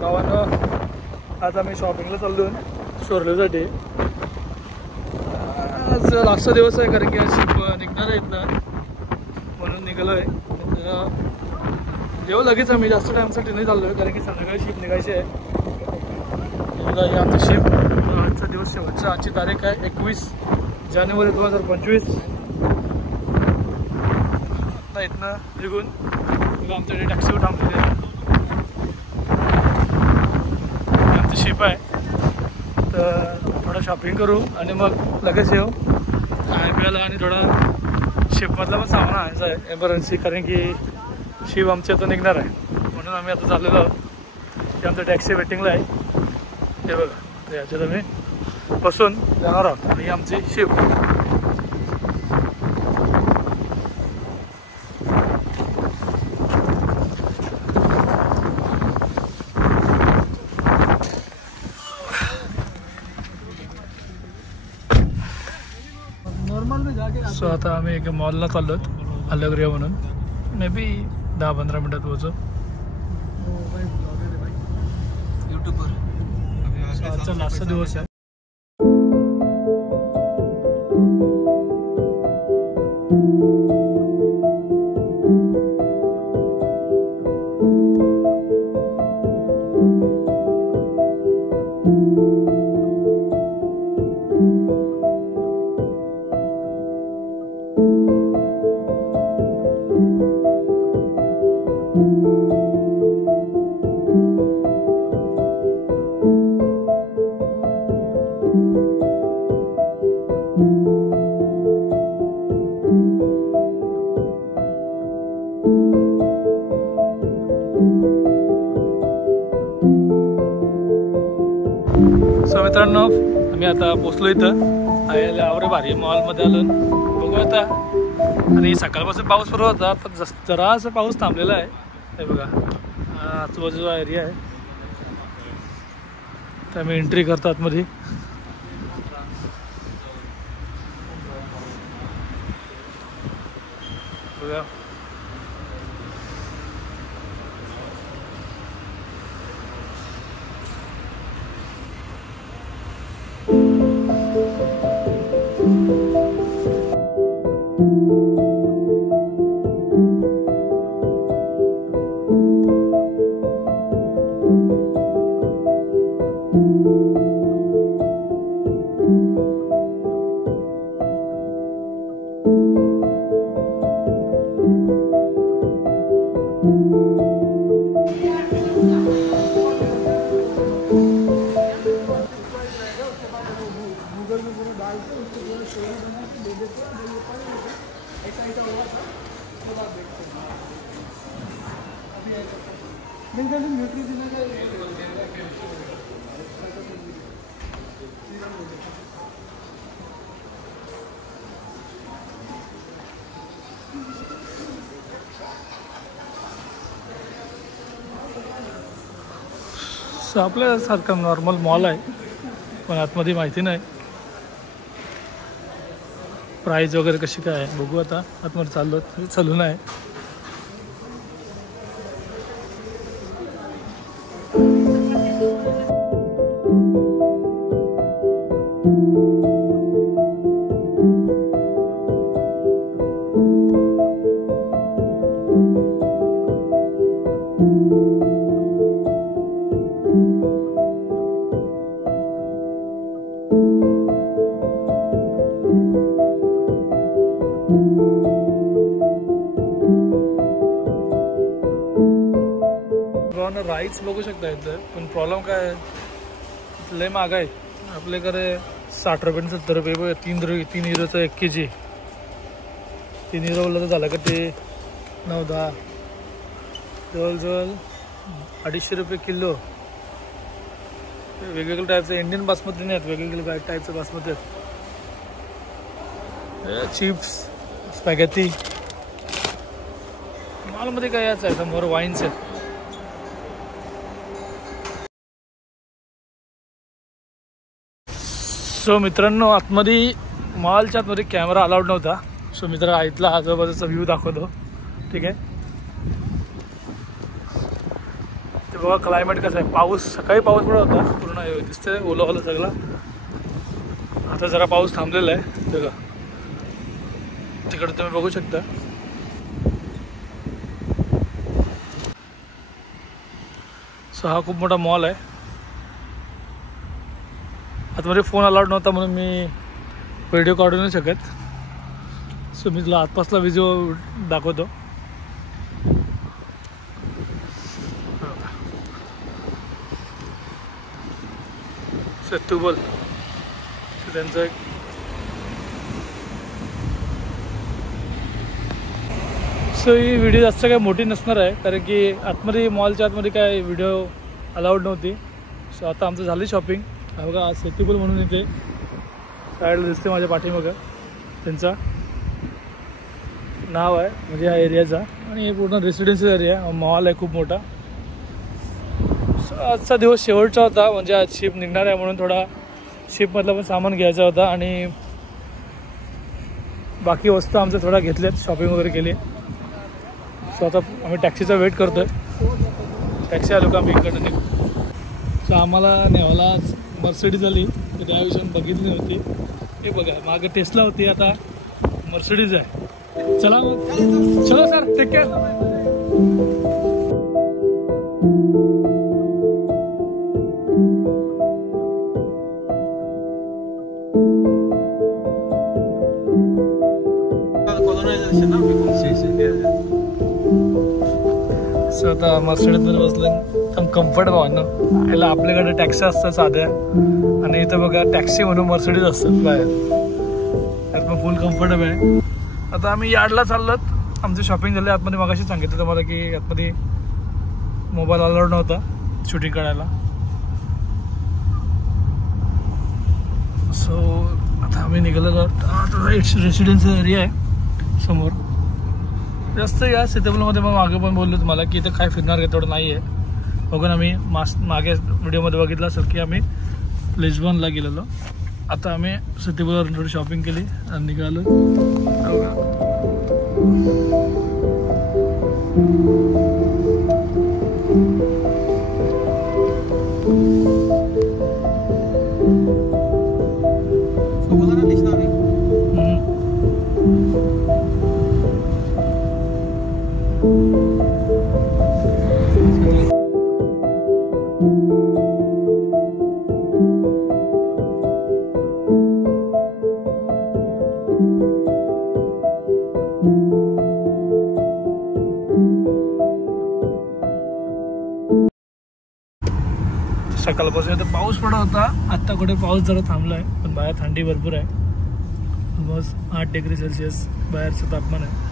गावानं आज आम्ही शॉपिंगला चाललो शोरल्यासाठी. आज लास्टचा दिवस आहे कारण की आज शिप निघणार आहेत ना म्हणून निघालो आहे. जेव्हा लगेच आम्ही जास्त टाईमसाठी नाही चाललो आहे कारण की संध्याकाळी शिप निघायची आहे. ही आमची शिप. आजचा दिवस शेवटचा. आजची तारीख आहे 21 जानेवारी 2025. आता इथनं निघून आमच्याकडे टॅक्सीवर थांबलेली आहे. आमची शिप आहे तर थोडं शॉपिंग करू आणि मग लगेच येऊ खायला प्यायला. आणि थोडा शिपमधला पण सामान आणायचा आहे एमर्जन्सी कारण की शिप आमची आता निघणार आहे म्हणून आम्ही आता चाललेलो आहोत. ते आमचं टॅक्सी वेटिंगला आहे हे बघा. तर याच्यात आम्ही बसून जाणार आहोत. ही आमची शिप. सो आता आम्ही एका मॉलला चाललो आहोत अलगरिया म्हणून. मे बी 10-15 मिनटात पोहोचू. यूट्यूबवर आजचा लास्टचा दिवस आहे. सो मित्रांनो आम्ही आता पोचलो इथं आवरे भारी मॉलमध्ये आलो. बघू आता. आणि सकाळपासून पाऊस सुरू होता तर जरासा पाऊस थांबलेला आहे. हे बघा आजूबाजूचा एरिया आहे. तर आम्ही एंट्री करतो आतमध्ये. बघा आपल्यासारखा नॉर्मल मॉल आहे पण आतमध्ये माहिती नाही प्राइस वगैरे कशी काय आहे. बघू आता आतमध्ये चालू नाही. राईट्स बघू शकता इथं पण प्रॉब्लेम काय आहे लय महाग आहे. आपल्याकडे 60 रुपये 70 रुपये 3 युरोचं 1 kg. 3 युरो बोललं तर झालं का ते 9-10 जवळजवळ 250 रुपये किलो. वेगवेगळ्या टाईपचं इंडियन बासमती नाही आहेत वेगवेगळ्या टाईपचं बासमती आहेत. चिप्स स्पॅगेटी मॉलमध्ये काय याच आहे समोर वाईन्स आहेत. सो मित्रांनो आतमध्ये मॉलच्या आतमध्ये कॅमेरा अलाउड नव्हता. सो मित्र इथला आजूबाजूचा व्ह्यू दाखवतो. ठीक आहे ते बघा क्लायमेट कसं आहे. पाऊस सकाळी पाऊस पडत होता पूर्ण दिसतंय ओलं ओलं सगळं. आता जरा पाऊस थांबलेला आहे बघा, तिकडे तुम्ही बघू शकता. सो हा खूप मोठा मॉल आहे. आतमध्ये फोन अलाउड नव्हता म्हणून मी व्हिडिओ काढू नाही शकत. सो मी तुला आतपासला व्हिडिओ दाखवतो. तू बोल. त्यांचं एक सो ही व्हिडिओ जास्त काय मोठी नसणार आहे, कारण की आतमध्ये मॉलच्या आतमध्ये काय व्हिडिओ अलाउड नव्हती. सो आता आमचं झाली शॉपिंग. हा बघा सेटिबल म्हणून इथे साईडला दिसते माझ्या पाठीमागं, त्यांचा नाव आहे म्हणजे ह्या एरियाचा. आणि हे पूर्ण रेसिडेन्शियल एरिया, मॉल आहे खूप मोठा. आजचा दिवस शेवटचा होता, म्हणजे आज शिप निघणार आहे म्हणून थोडा शिपमधला पण सामान घ्यायचा होता आणि बाकी वस्तू आमच्या थोडा घेतल्यात, शॉपिंग वगैरे केली. सो आता आम्ही टॅक्सीचा वेट करतो आहे. टॅक्सी आलो का आम्ही इकडनं निघू. सो आम्हाला नेवाला मर्सिडीज आली, तर त्या विषयाने बघितली नव्हती. हे बघा मागे टेस्ला होती, आता मर्सिडीज आहे. चला मग, चलो सर, टेक केअर. सो आता मर्सिडीजमध्ये बसलं एकदम कम्फर्ट भावनं. याला आपल्याकडे टॅक्सी असतात साध्या, आणि इथं बघा टॅक्सी म्हणून मर्सिडीज असतात बाहेर. त्यात पण फुल कम्फर्टेबल आहे. आता आम्ही यार्डला चाललोत. आमची शॉपिंग झाली. आतमध्ये मगाशी सांगितलं तुम्हाला की आतमध्ये मोबाईल अलाउड नव्हता शूटिंग करायला. सो आता आम्ही निघालेलो आहोत. आता रेसिडेन्शियल एरिया आहे समोर. जास्त या सिटेबलमध्ये मग मागे पण बोललो तुम्हाला की इथं काय फिरणार आहे तेवढं नाही आहे. बघून आम्ही मागे व्हिडिओमध्ये बघितलं असेल की आम्ही लिस्बनला गेलेलो. आता आम्ही सिटेबलवर थोडी शॉपिंग केली आणि निघालो. सकाळपासून इथं पाऊस पडत होता. आत्ता कुठे पाऊस जरा थांबला आहे, पण बाहेर थंडी भरपूर आहे. ऑलमोस्ट 8 डिग्री सेल्सिअस बाहेरचं तापमान आहे.